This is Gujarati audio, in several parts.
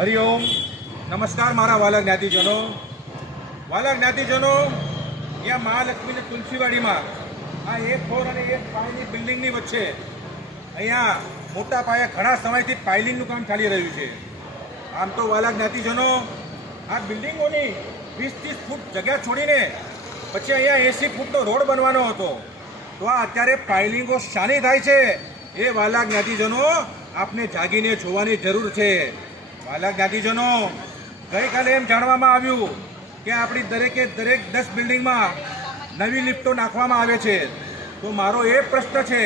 હરિઓમ. નમસ્કાર મારા વાલા જ્ઞાતિજનો. અહીંયા મહાલક્ષ્મીની તુલસીવાડીમાં આ 1 ફ્લોર અને 1 5ની બિલ્ડિંગની વચ્ચે અહીંયા મોટા પાયે ઘણા સમયથી પાઇલિંગનું કામ ચાલી રહ્યું છે. આમ તો વાલા જ્ઞાતિજનો, આ બિલ્ડિંગોની 20-30 ફૂટ જગ્યા છોડીને પછી અહીંયા 80 ફૂટનો રોડ બનવાનો હતો. તો આ અત્યારે પાઇલિંગો શાની થાય છે એ વાલા જ્ઞાતિજનો આપને જાગીને જોવાની જરૂર છે. વાલા જ્ઞાતિજનો, ગઈકાલે એમ જાણવામાં આવ્યું કે આપણી દરેકે દરેક 10 બિલ્ડિંગમાં નવી લિફ્ટો નાખવામાં આવે છે. તો મારો એ પ્રશ્ન છે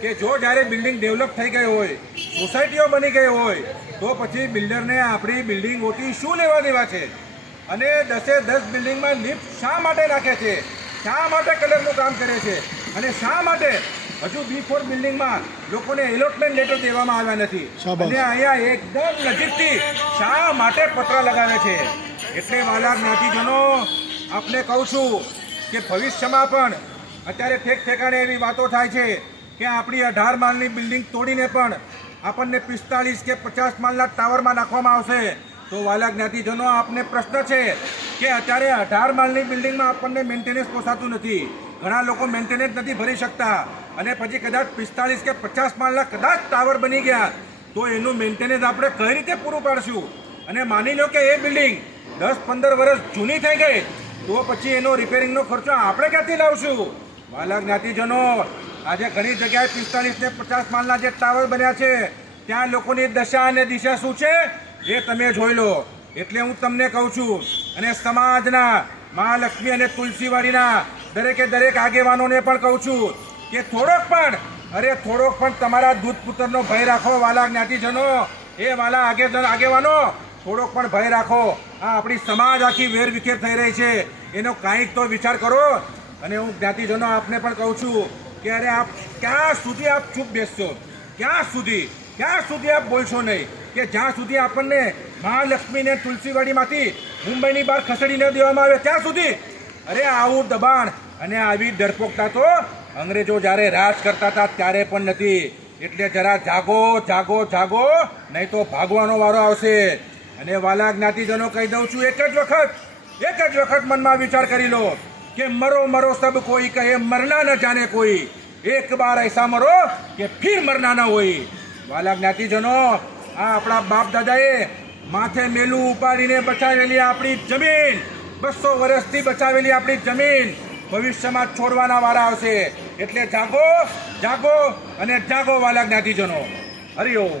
કે જો જ્યારે બિલ્ડિંગ ડેવલપ થઈ ગઈ હોય, સોસાયટીઓ બની ગઈ હોય, તો પછી બિલ્ડરને આપણી બિલ્ડિંગોથી શું લેવા દેવા છે? અને 10 બિલ્ડિંગમાં લિફ્ટ શા માટે નાખે છે? શા માટે કલરનું કામ કરે છે? અને શા માટે હજુ B4 બિલ્ડિંગમાં લોકોને એલોટમેન્ટ લેટર દેવામાં આવ્યા નથી? અને અહીંયા એકદમ નજીકથી શા માટે પત્ર લગાવે છે? એટલે વાલા જ્ઞાતિજનો, આપને કહું છું કે ભવિષ્યમાં પણ અત્યારે ઠેકાણે એવી વાતો થાય છે કે આપણી 18 માળની બિલ્ડિંગ તોડીને પણ આપણને 45 કે 50 માળના ટાવરમાં નાખવામાં આવશે. તો વાલા જ્ઞાતિજનો, આપને પ્રશ્ન છે કે અત્યારે 18 માળની બિલ્ડિંગમાં આપણને મેન્ટેનન્સ પોસાતું નથી. ઘણા લોકો મેન્ટેનન્સ નથી ભરી શકતા, અને પછી કદાચ 45 કે 50 માળના કદાચ ટાવર બની ગયા તો એનું મેન્ટેનન્સ આપણે કઈ રીતે પૂરું પાડશું? અને માની લો કે એ બિલ્ડિંગ 10-15 વર્ષ જૂની થઈ ગઈ તો પછી એનો રિપેરિંગનો ખર્ચો આપણે ક્યાંથી લાવશું? વાલા જ્ઞાતિજનો, આજે ઘણી જગ્યાએ 45 ને 50 માળના જે ટાવર બન્યા છે ત્યાં લોકોની દશા અને દિશા શું છે એ તમે જોઈ લો. એટલે હું તમને કહું છું, અને સમાજના મહાલક્ષ્મી અને તુલસીવાડીના દરેકે દરેક આગેવાનોને પણ કહું છું કે થોડોક પણ તમારા દૂધપુત્રનો ભય રાખો. વાલા જ્ઞાતિજનો, એ વાલા આગેવાનો, થોડોક પણ ભય રાખો. આ આપણી સમાજ આખી વેરવિખેર થઈ રહી છે, એનો કાંઈક તો વિચાર કરો. અને હું જ્ઞાતિજનો આપને પણ કહું છું કે અરે આપ ક્યાં સુધી આપ ચૂપ બેસશો? ક્યાં સુધી આપ બોલશો નહીં? કે જ્યાં સુધી આપણને મહાલક્ષ્મીને તુલસીવાડીમાંથી મુંબઈની બહાર ખસેડી ન દેવામાં આવે ત્યાં સુધી? અરે આવું દબાણ અને આવી ડરપોકતા તો અંગ્રેજો જ્યારે રાજ કરતા હતા ત્યારે પણ નથી. એટલે જરા જાગો, નહીં તો ભાગવાનો વારો આવશે. અને વાલા જ્ઞાતિજનો કહી દઉં છું, એક જ વખત મનમાં વિચાર કરી લો કે મરો સબ કોઈ કહે, મરના ન જાને કોઈ. એક બાર ऐसा મરો કે ફિર મરના ન હોય. વાલા જ્ઞાતિજનો, આ આપણા બાપ દાદાએ માથે મેલું ઉપાડીને બચાવેલી આપણી જમીન, 200 વર્ષથી બચાવેલી આપણી જમીન ભવિષ્યમાં છોડવાના વારા આવશે. એટલે જાગો વાલા જ્ઞાતિજનો. હરિઓમ.